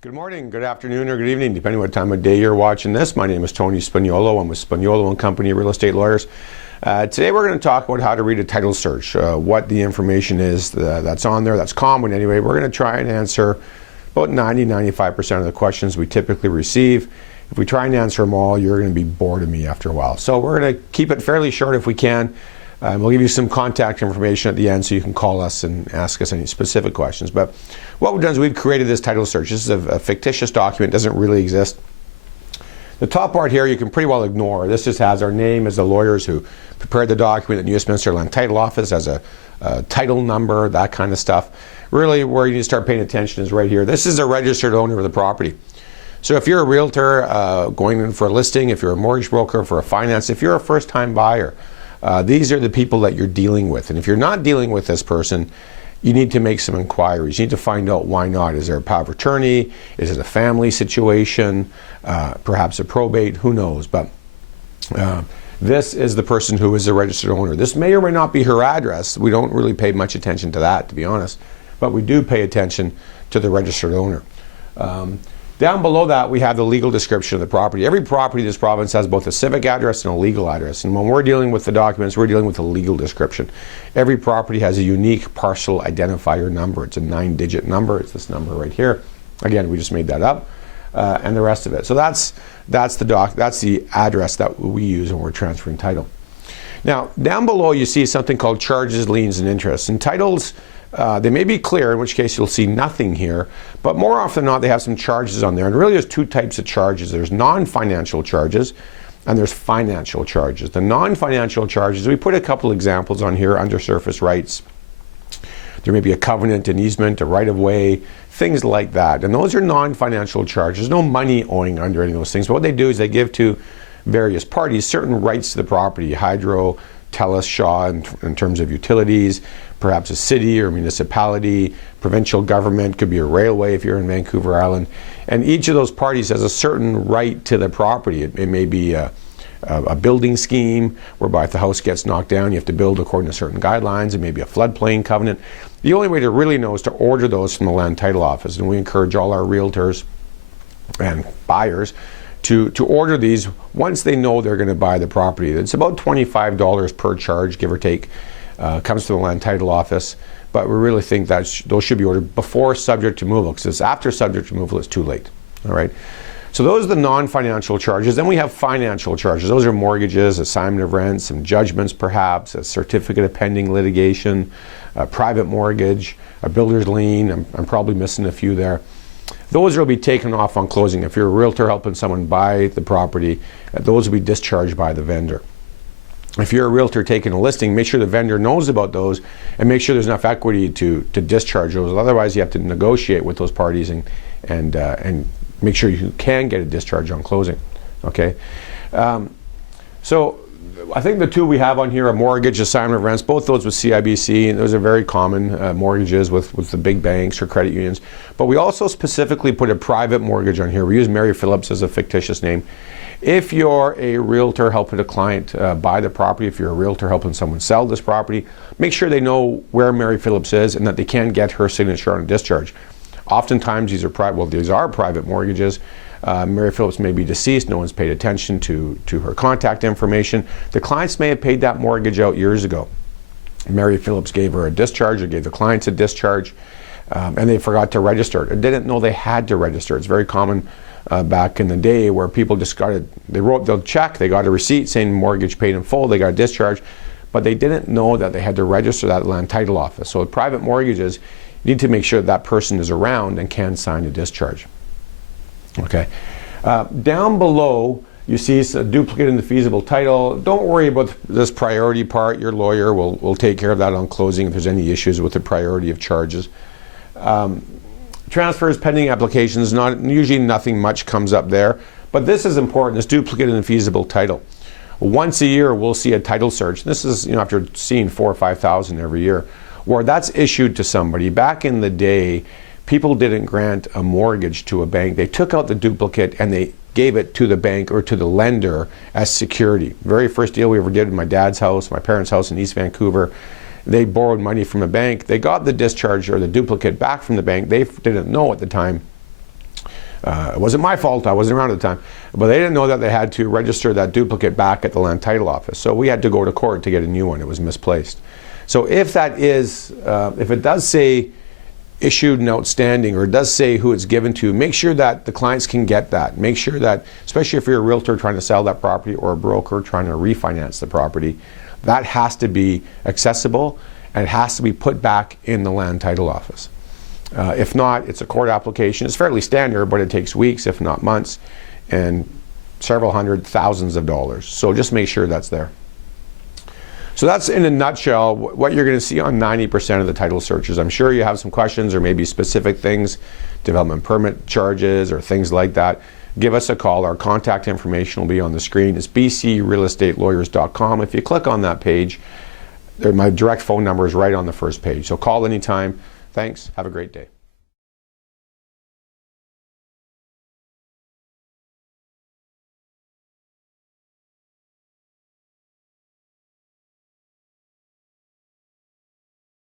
Good morning, good afternoon, or good evening, depending what time of day you're watching this. My name is Tony Spagnuolo. I'm with Spagnuolo & Company Real Estate Lawyers. Today we're going to talk about how to read a title search, what the information is that's on there, that's common anyway. We're going to try and answer about 90-95% of the questions we typically receive. If we try and answer them all, you're going to be bored of me after a while. So we're going to keep it fairly short if we can. We'll give you some contact information at the end so you can call us and ask us any specific questions. But what we've done is we've created this title search. This is a fictitious document, doesn't really exist. The top part here you can pretty well ignore. This just has our name as the lawyers who prepared the document, the Westminster Land Title Office as a title number, that kind of stuff. Really where you need to start paying attention is right here. This is a registered owner of the property. So if you're a realtor going in for a listing, if you're a mortgage broker for a finance, if you're a first-time buyer, these are the people that you're dealing with. And if you're not dealing with this person, you need to make some inquiries. You need to find out why not. Is there a power of attorney? Is it a family situation? Perhaps a probate? Who knows? But this is the person who is the registered owner. This may or may not be her address. We don't really pay much attention to that, to be honest. But we do pay attention to the registered owner. Down below that, we have the legal description of the property. Every property in this province has both a civic address and a legal address. And when we're dealing with the documents, we're dealing with the legal description. Every property has a unique parcel identifier number. It's a 9-digit number. It's this number right here. Again, we just made that up, and the rest of it. So that's the address that we use when we're transferring title. Now, down below, you see something called charges, liens, and interests. And titles, they may be clear, in which case you'll see nothing here, but more often than not they have some charges on there. And really there's two types of charges. There's non-financial charges and there's financial charges. The non-financial charges, we put a couple examples on here, undersurface rights. There may be a covenant, an easement, a right-of-way, things like that. And those are non-financial charges. No money owing under any of those things. But what they do is they give to various parties certain rights to the property, hydro, TELUS, Shaw in terms of utilities, perhaps a city or municipality, provincial government, could be a railway if you're in Vancouver Island. And each of those parties has a certain right to the property. It may be a building scheme whereby if the house gets knocked down, you have to build according to certain guidelines. It may be a floodplain covenant. The only way to really know is to order those from the Land Title Office. And we encourage all our realtors and buyers to order these once they know they're going to buy the property. It's about $25 per charge, give or take. Comes to the Land Title Office, but we really think that those should be ordered before subject to removal, because it's after subject to removal, it's too late. All right. So those are the non-financial charges. Then we have financial charges. Those are mortgages, assignment of rents, some judgments perhaps, a certificate of pending litigation, a private mortgage, a builder's lien. I'm probably missing a few there. Those will be taken off on closing. If you're a realtor helping someone buy the property, those will be discharged by the vendor. If you're a realtor taking a listing, make sure the vendor knows about those and make sure there's enough equity to discharge those. Otherwise, you have to negotiate with those parties and make sure you can get a discharge on closing. Okay. So I think the two we have on here are mortgage, assignment of rents, both those with CIBC, and those are very common mortgages with the big banks or credit unions. But we also specifically put a private mortgage on here. We use Mary Phillips as a fictitious name. If you're a realtor helping a client buy the property, if you're a realtor helping someone sell this property, make sure they know where Mary Phillips is and that they can get her signature on a discharge. Oftentimes these are private mortgages. Mary Phillips may be deceased, no one's paid attention to her contact information. The clients may have paid that mortgage out years ago. Mary Phillips gave her a discharge or gave the clients a discharge, and they forgot to register it or didn't know they had to register. It's very common back in the day where people just they wrote the check, they got a receipt saying mortgage paid in full, they got a discharge, but they didn't know that they had to register that at the Land Title Office. So with private mortgages, you need to make sure that person is around and can sign a discharge. Okay. Down below, you see a duplicate in the feasible title. Don't worry about this priority part. Your lawyer will take care of that on closing if there's any issues with the priority of charges. Transfers, pending applications, usually nothing much comes up there, but this is important, this duplicate in the feasible title. Once a year we'll see a title search. This is after seeing 4,000 or 5,000 every year, where that's issued to somebody. Back in the day, people didn't grant a mortgage to a bank. They took out the duplicate and they gave it to the bank or to the lender as security. Very first deal we ever did in my dad's house, my parents' house in East Vancouver, they borrowed money from a bank. They got the discharge or the duplicate back from the bank. They didn't know at the time. It wasn't my fault, I wasn't around at the time, but they didn't know that they had to register that duplicate back at the land title office. So we had to go to court to get a new one. It was misplaced. So if that is, if it does say issued and outstanding, or it does say who it's given to, make sure that the clients can get that. Make sure that, especially if you're a realtor trying to sell that property or a broker trying to refinance the property, that has to be accessible and it has to be put back in the land title office. If not, it's a court application. It's fairly standard, but it takes weeks, if not months, and several hundred, thousands of dollars. So just make sure that's there. So that's in a nutshell what you're going to see on 90% of the title searches. I'm sure you have some questions or maybe specific things, development permit charges or things like that. Give us a call. Our contact information will be on the screen. It's bcrealestatelawyers.com. If you click on that page, my direct phone number is right on the first page. So call anytime. Thanks. Have a great day.